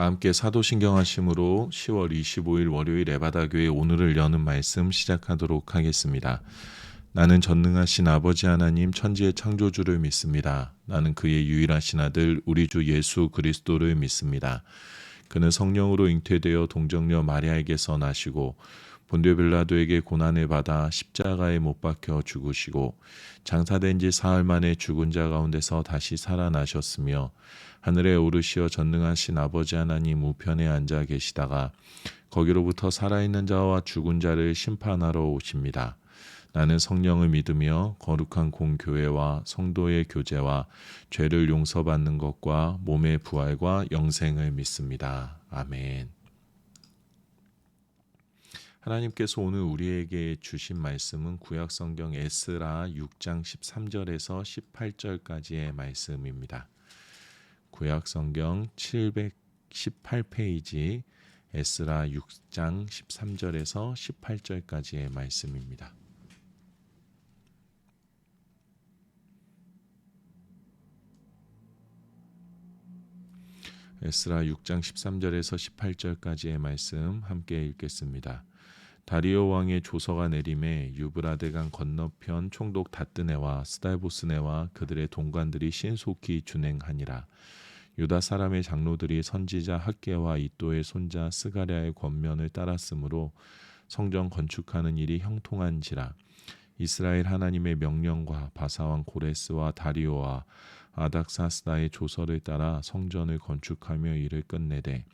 다 함께 사도신경 하심으로 10월 25일 월요일 에바다교회 오늘을 여는 말씀 시작하도록 하겠습니다. 나는 전능하신 아버지 하나님 천지의 창조주를 믿습니다. 나는 그의 유일하신 아들 우리 주 예수 그리스도를 믿습니다. 그는 성령으로 잉태되어 동정녀 마리아에게서 나시고 본디오 빌라도에게 고난을 받아 십자가에 못 박혀 죽으시고 장사된 지 사흘 만에 죽은 자 가운데서 다시 살아나셨으며 하늘에 오르시어 전능하신 아버지 하나님 우편에 앉아 계시다가 거기로부터 살아있는 자와 죽은 자를 심판하러 오십니다. 나는 성령을 믿으며 거룩한 공교회와 성도의 교제와 죄를 용서받는 것과 몸의 부활과 영생을 믿습니다. 아멘. 하나님께서 오늘 우리에게 주신 말씀은 구약성경 에스라 6장 13절에서 18절까지의 말씀입니다. 구약성경 718페이지 에스라 6장 13절에서 18절까지의 말씀입니다. 에스라 6장 13절에서 18절까지의 말씀 함께 읽겠습니다. 다리오 왕의 조서가 내림에 유브라데강 건너편 총독 다뜨네와 스달보스네와 그들의 동관들이 신속히 준행하니라. 유다 사람의 장로들이 선지자 학개와 이도의 손자 스가랴의 권면을 따랐으므로 성전 건축하는 일이 형통한지라. 이스라엘 하나님의 명령과 바사왕 고레스와 다리오와 아닥사스다의 조서를 따라 성전을 건축하며 일을 끝내되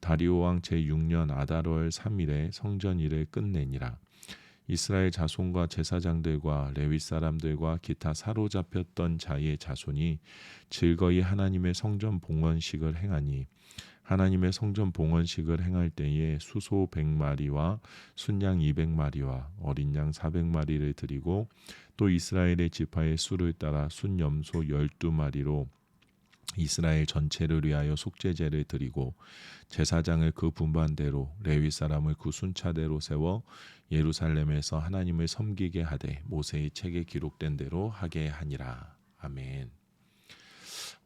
다리오 왕 제6년 아달월 3일에 성전 일을 끝내니라. 이스라엘 자손과 제사장들과 레위 사람들과 기타 사로잡혔던 자의 자손이 즐거이 하나님의 성전 봉헌식을 행하니 하나님의 성전 봉헌식을 행할 때에 수소 100마리와 순양 200마리와 어린 양 400마리를 드리고 또 이스라엘의 지파의 수를 따라 순염소 12마리로 이스라엘 전체를 위하여 속죄제를 드리고 제사장을 그 분반대로 레위 사람을 그 순차대로 세워 예루살렘에서 하나님을 섬기게 하되 모세의 책에 기록된 대로 하게 하니라. 아멘.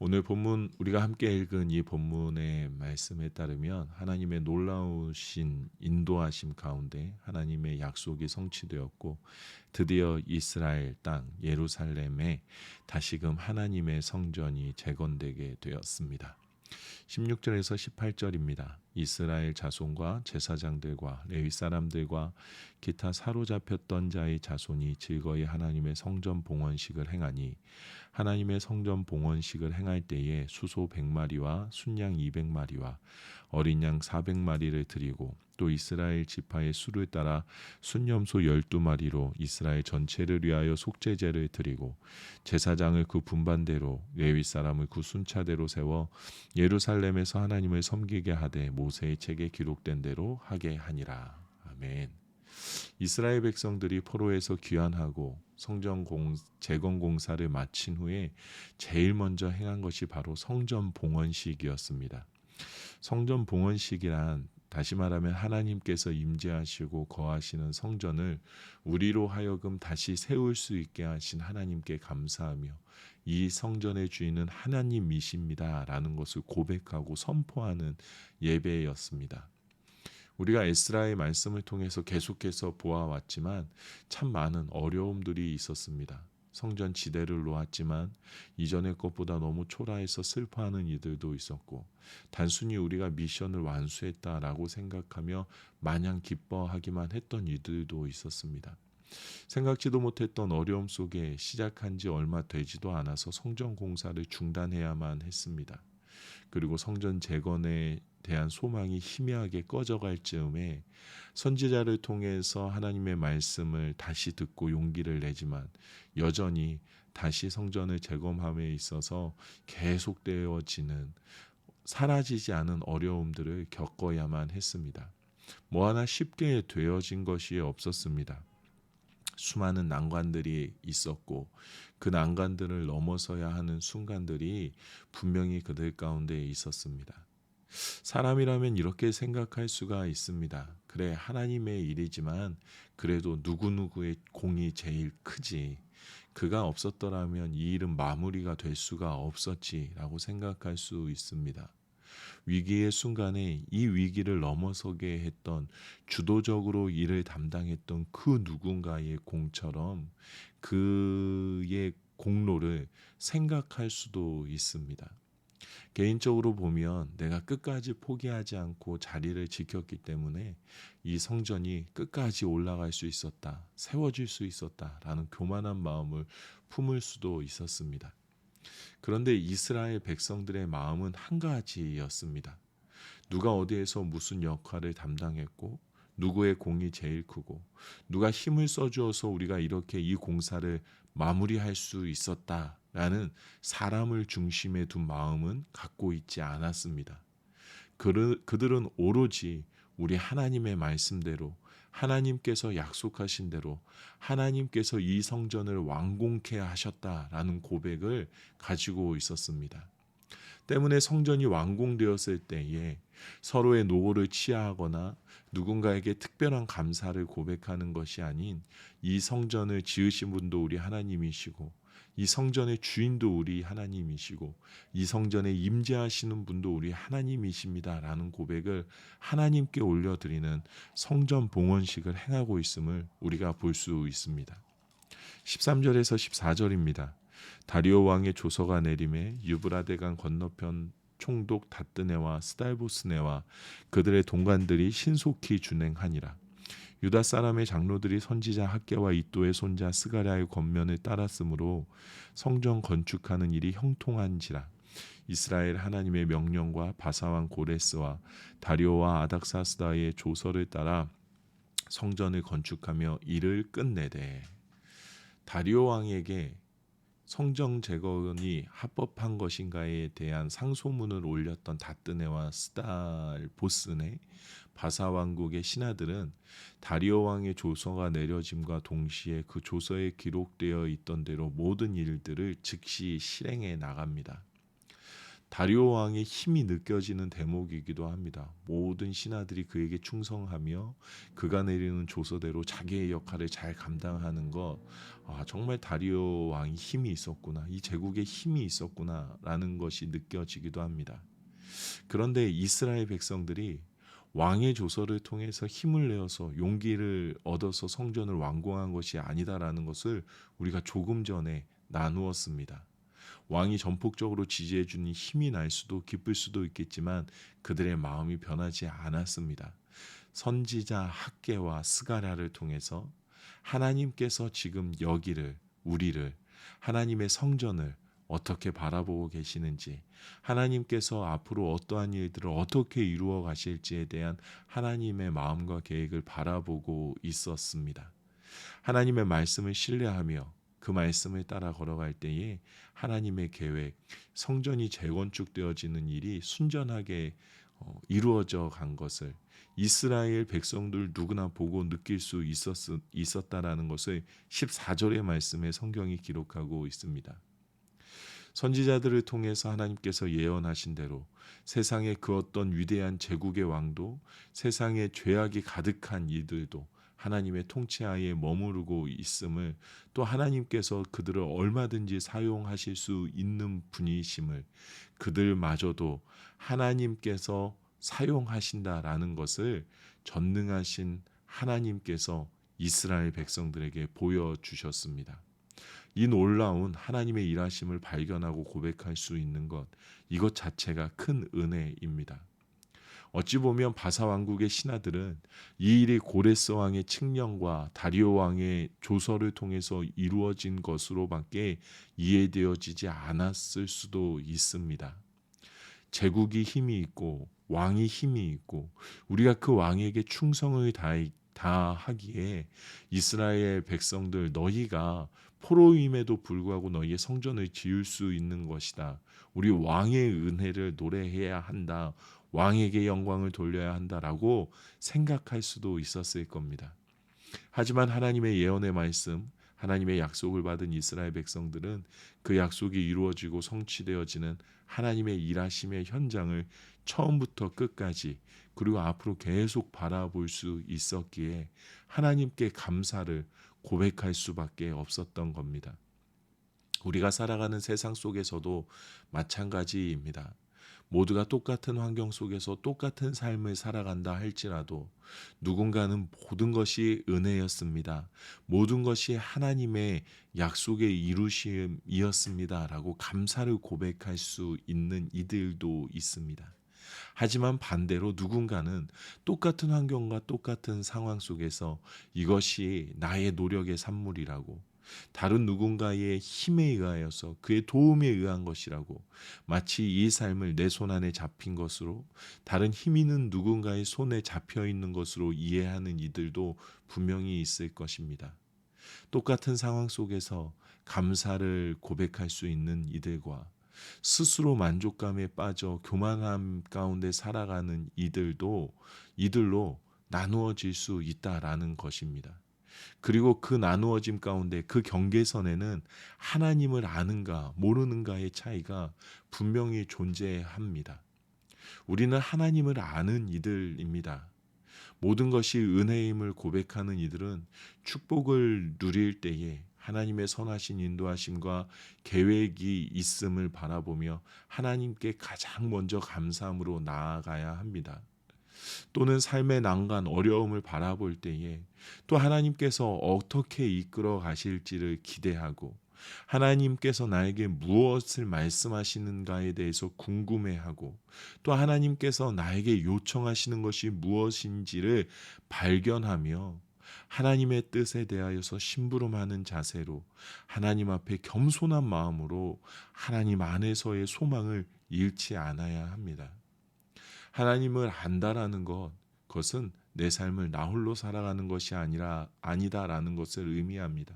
오늘 본문 우리가 함께 읽은 이 본문의 말씀에 따르면 하나님의 놀라우신 인도하심 가운데 하나님의 약속이 성취되었고 드디어 이스라엘 땅 예루살렘에 다시금 하나님의 성전이 재건되게 되었습니다. 16절에서 18절입니다. 이스라엘 자손과 제사장들과 레위 사람들과 기타 사로잡혔던 자의 자손이 즐거이 하나님의 성전 봉헌식을 행하니 하나님의 성전 봉헌식을 행할 때에 수소 100마리와 순양 200마리와 어린 양 400마리를 드리고 또 이스라엘 지파의 수를 따라 순염소 12마리로 이스라엘 전체를 위하여 속죄제를 드리고 제사장을 그 분반대로 레위 사람을 그 순차대로 세워 예루살렘에서 하나님을 섬기게 하되 모세의 책에 기록된 대로 하게 하니라. 아멘. 이스라엘 백성들이 포로에서 귀환하고 성전 재건 공사를 마친 후에 제일 먼저 행한 것이 바로 성전 봉헌식이었습니다. 성전 봉헌식이란 다시 말하면 하나님께서 임재하시고 거하시는 성전을 우리로 하여금 다시 세울 수 있게 하신 하나님께 감사하며 이 성전의 주인은 하나님이십니다 라는 것을 고백하고 선포하는 예배였습니다. 우리가 에스라의 말씀을 통해서 계속해서 보아왔지만 참 많은 어려움들이 있었습니다. 성전 지대를 놓았지만 이전의 것보다 너무 초라해서 슬퍼하는 이들도 있었고 단순히 우리가 미션을 완수했다라고 생각하며 마냥 기뻐하기만 했던 이들도 있었습니다. 생각지도 못했던 어려움 속에 시작한 지 얼마 되지도 않아서 성전 공사를 중단해야만 했습니다. 그리고 성전 재건에 대한 소망이 희미하게 꺼져갈 즈음에 선지자를 통해서 하나님의 말씀을 다시 듣고 용기를 내지만 여전히 다시 성전을 재건함에 있어서 계속되어지는 사라지지 않은 어려움들을 겪어야만 했습니다. 뭐 하나 쉽게 되어진 것이 없었습니다. 수많은 난관들이 있었고 그 난관들을 넘어서야 하는 순간들이 분명히 그들 가운데 있었습니다. 사람이라면 이렇게 생각할 수가 있습니다. 그래, 하나님의 일이지만 그래도 누구누구의 공이 제일 크지. 그가 없었더라면 이 일은 마무리가 될 수가 없었지라고 생각할 수 있습니다. 위기의 순간에 이 위기를 넘어서게 했던, 주도적으로 일을 담당했던 그 누군가의 공처럼 그의 공로를 생각할 수도 있습니다. 개인적으로 보면 내가 끝까지 포기하지 않고 자리를 지켰기 때문에 이 성전이 끝까지 올라갈 수 있었다, 세워질 수 있었다라는 교만한 마음을 품을 수도 있었습니다. 그런데 이스라엘 백성들의 마음은 한 가지였습니다. 누가 어디에서 무슨 역할을 담당했고, 누구의 공이 제일 크고, 누가 힘을 써주어서 우리가 이렇게 이 공사를 마무리할 수 있었다라는 사람을 중심에 둔 마음은 갖고 있지 않았습니다. 그들은 오로지 우리 하나님의 말씀대로, 하나님께서 약속하신 대로 하나님께서 이 성전을 완공케 하셨다라는 고백을 가지고 있었습니다. 때문에 성전이 완공되었을 때에 서로의 노고를 치하하거나 누군가에게 특별한 감사를 고백하는 것이 아닌, 이 성전을 지으신 분도 우리 하나님이시고, 이 성전의 주인도 우리 하나님이시고, 이 성전에 임재하시는 분도 우리 하나님이십니다라는 고백을 하나님께 올려드리는 성전 봉헌식을 행하고 있음을 우리가 볼 수 있습니다. 13절에서 14절입니다. 다리오 왕의 조서가 내림에 유브라데강 건너편 총독 다뜨네와 스달보스네와 그들의 동관들이 신속히 준행하니라. 유다 사람의 장로들이 선지자 학개와 이도의 손자 스가랴의 권면을 따랐으므로 성전 건축하는 일이 형통한지라. 이스라엘 하나님의 명령과 바사왕 고레스와 다리오와 아닥사스다의 조서를 따라 성전을 건축하며 일을 끝내되, 다리오 왕에게 성전 재건이 합법한 것인가에 대한 상소문을 올렸던 다뜨네와 스달보스네 바사 왕국의 신하들은 다리오 왕의 조서가 내려짐과 동시에 그 조서에 기록되어 있던 대로 모든 일들을 즉시 실행해 나갑니다. 다리오 왕의 힘이 느껴지는 대목이기도 합니다. 모든 신하들이 그에게 충성하며 그가 내리는 조서대로 자기의 역할을 잘 감당하는 것, 정말 다리오 왕이 힘이 있었구나, 이 제국에 힘이 있었구나라는 것이 느껴지기도 합니다. 그런데 이스라엘 백성들이 왕의 조서를 통해서 힘을 내어서 용기를 얻어서 성전을 완공한 것이 아니다라는 것을 우리가 조금 전에 나누었습니다. 왕이 전폭적으로 지지해 주니 힘이 날 수도 기쁠 수도 있겠지만 그들의 마음이 변하지 않았습니다. 선지자 학개와 스가랴를 통해서 하나님께서 지금 여기를, 우리를, 하나님의 성전을 어떻게 바라보고 계시는지, 하나님께서 앞으로 어떠한 일들을 어떻게 이루어 가실지에 대한 하나님의 마음과 계획을 바라보고 있었습니다. 하나님의 말씀을 신뢰하며 그 말씀을 따라 걸어갈 때에 하나님의 계획, 성전이 재건축되어지는 일이 순전하게 이루어져 간 것을 이스라엘 백성들 누구나 보고 느낄 수 있었다라는 것을 14절의 말씀에 성경이 기록하고 있습니다. 선지자들을 통해서 하나님께서 예언하신 대로 세상의 그 어떤 위대한 제국의 왕도, 세상에 죄악이 가득한 이들도 하나님의 통치하에 머무르고 있음을, 또 하나님께서 그들을 얼마든지 사용하실 수 있는 분이심을, 그들마저도 하나님께서 사용하신다라는 것을 전능하신 하나님께서 이스라엘 백성들에게 보여주셨습니다. 이 놀라운 하나님의 일하심을 발견하고 고백할 수 있는 것, 이것 자체가 큰 은혜입니다. 어찌 보면 바사 왕국의 신하들은 이 일이 고레스 왕의 칙령과 다리오 왕의 조서를 통해서 이루어진 것으로밖에 이해되어지지 않았을 수도 있습니다. 제국이 힘이 있고 왕이 힘이 있고 우리가 그 왕에게 충성을 다하기에 이스라엘 백성들, 너희가 포로임에도 불구하고 너희의 성전을 지을 수 있는 것이다. 우리 왕의 은혜를 노래해야 한다. 왕에게 영광을 돌려야 한다라고 생각할 수도 있었을 겁니다. 하지만 하나님의 예언의 말씀, 하나님의 약속을 받은 이스라엘 백성들은 그 약속이 이루어지고 성취되어지는 하나님의 일하심의 현장을 처음부터 끝까지, 그리고 앞으로 계속 바라볼 수 있었기에 하나님께 감사를 고백할 수밖에 없었던 겁니다. 우리가 살아가는 세상 속에서도 마찬가지입니다. 모두가 똑같은 환경 속에서 똑같은 삶을 살아간다 할지라도 누군가는 모든 것이 은혜였습니다. 모든 것이 하나님의 약속의 이루심이었습니다라고 감사를 고백할 수 있는 이들도 있습니다. 하지만 반대로 누군가는 똑같은 환경과 똑같은 상황 속에서 이것이 나의 노력의 산물이라고, 다른 누군가의 힘에 의하여서 그의 도움에 의한 것이라고, 마치 이 삶을 내 손 안에 잡힌 것으로, 다른 힘 있는 누군가의 손에 잡혀 있는 것으로 이해하는 이들도 분명히 있을 것입니다. 똑같은 상황 속에서 감사를 고백할 수 있는 이들과 스스로 만족감에 빠져 교만함 가운데 살아가는 이들로 나누어질 수 있다라는 것입니다. 그리고 그 나누어짐 가운데 그 경계선에는 하나님을 아는가 모르는가의 차이가 분명히 존재합니다. 우리는 하나님을 아는 이들입니다. 모든 것이 은혜임을 고백하는 이들은 축복을 누릴 때에 하나님의 선하신 인도하심과 계획이 있음을 바라보며 하나님께 가장 먼저 감사함으로 나아가야 합니다. 또는 삶의 난간, 어려움을 바라볼 때에 또 하나님께서 어떻게 이끌어 가실지를 기대하고, 하나님께서 나에게 무엇을 말씀하시는가에 대해서 궁금해하고, 또 하나님께서 나에게 요청하시는 것이 무엇인지를 발견하며 하나님의 뜻에 대하여서 심부름하는 자세로 하나님 앞에 겸손한 마음으로 하나님 안에서의 소망을 잃지 않아야 합니다. 하나님을 안다라는 그것은 내 삶을 나 홀로 살아가는 것이 아니다라는 것을 의미합니다.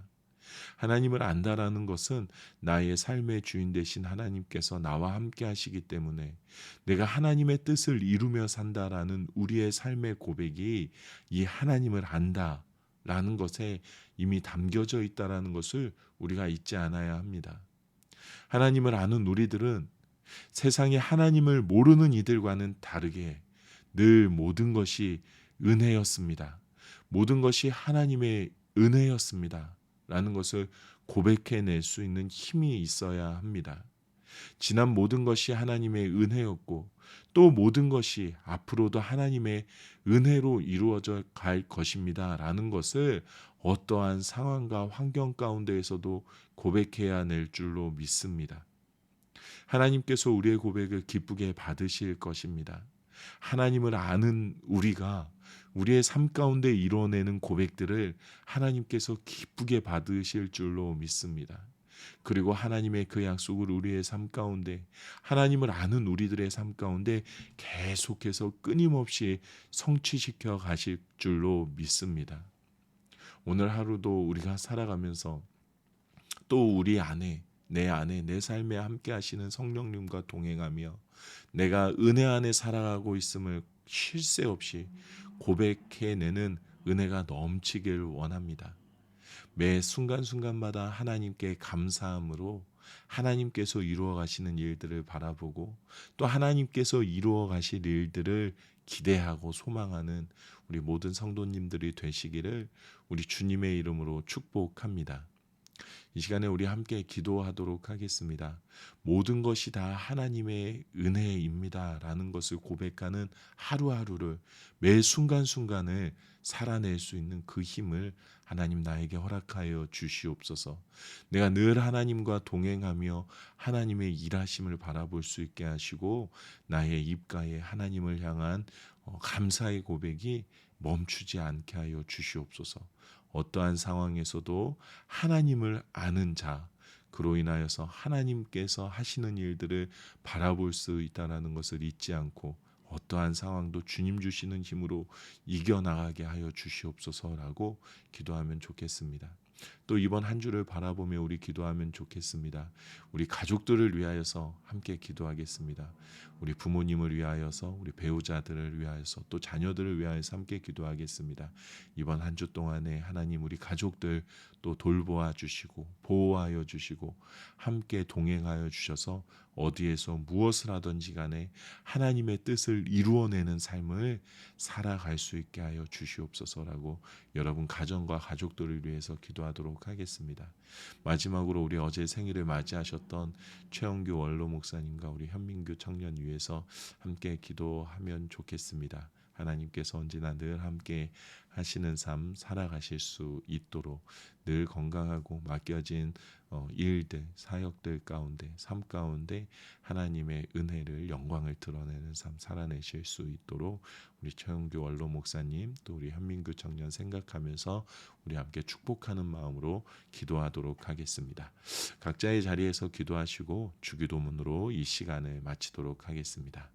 하나님을 안다라는 것은 나의 삶의 주인 되신 하나님께서 나와 함께 하시기 때문에 내가 하나님의 뜻을 이루며 산다라는 우리의 삶의 고백이 이 하나님을 안다라는 것에 이미 담겨져 있다라는 것을 우리가 잊지 않아야 합니다. 하나님을 아는 우리들은 세상에 하나님을 모르는 이들과는 다르게 늘 모든 것이 은혜였습니다. 모든 것이 하나님의 은혜였습니다. 라는 것을 고백해낼 수 있는 힘이 있어야 합니다. 지난 모든 것이 하나님의 은혜였고 또 모든 것이 앞으로도 하나님의 은혜로 이루어져 갈 것입니다. 라는 것을 어떠한 상황과 환경 가운데에서도 고백해야 낼 줄로 믿습니다. 하나님께서 우리의 고백을 기쁘게 받으실 것입니다. 하나님을 아는 우리가 우리의 삶 가운데 이루어내는 고백들을 하나님께서 기쁘게 받으실 줄로 믿습니다. 그리고 하나님의 그 약속을 우리의 삶 가운데, 하나님을 아는 우리들의 삶 가운데 계속해서 끊임없이 성취시켜 가실 줄로 믿습니다. 오늘 하루도 우리가 살아가면서 또 우리 안에, 내 삶에 함께 하시는 성령님과 동행하며 내가 은혜 안에 살아가고 있음을 쉴 새 없이 고백해내는 은혜가 넘치길 원합니다. 매 순간순간마다 하나님께 감사함으로 하나님께서 이루어 가시는 일들을 바라보고 또 하나님께서 이루어 가실 일들을 기대하고 소망하는 우리 모든 성도님들이 되시기를 우리 주님의 이름으로 축복합니다. 이 시간에 우리 함께 기도하도록 하겠습니다. 모든 것이 다 하나님의 은혜입니다. 라는 것을 고백하는 하루하루를, 매 순간순간을 살아낼 수 있는 그 힘을 하나님 나에게 허락하여 주시옵소서. 내가 늘 하나님과 동행하며 하나님의 일하심을 바라볼 수 있게 하시고 나의 입가에 하나님을 향한 감사의 고백이 멈추지 않게 하여 주시옵소서. 어떠한 상황에서도 하나님을 아는 자, 그로 인하여서 하나님께서 하시는 일들을 바라볼 수 있다는 것을 잊지 않고 어떠한 상황도 주님 주시는 힘으로 이겨나가게 하여 주시옵소서라고 기도하면 좋겠습니다. 또 이번 한 주를 바라보며 우리 기도하면 좋겠습니다. 우리 가족들을 위하여서 함께 기도하겠습니다. 우리 부모님을 위하여서, 우리 배우자들을 위하여서, 또 자녀들을 위하여서 함께 기도하겠습니다. 이번 한 주 동안에 하나님 우리 가족들 또 돌보아 주시고 보호하여 주시고 함께 동행하여 주셔서 어디에서 무엇을 하든지 간에 하나님의 뜻을 이루어내는 삶을 살아갈 수 있게 하여 주시옵소서라고 여러분 가정과 가족들을 위해서 기도하도록 기도하도록 하겠습니다. 마지막으로 우리 어제 생일을 맞이하셨던 최영규 원로 목사님과 우리 현민규 청년 위해서 함께 기도하면 좋겠습니다. 하나님께서 언제나 늘 함께 하시는 삶 살아가실 수 있도록 늘 건강하고 맡겨진 일들, 사역들 가운데, 삶 가운데 하나님의 은혜를, 영광을 드러내는 삶 살아내실 수 있도록 우리 최영규 원로 목사님 또 우리 현민규 청년 생각하면서 우리 함께 축복하는 마음으로 기도하도록 하겠습니다. 각자의 자리에서 기도하시고 주기도문으로 이 시간을 마치도록 하겠습니다.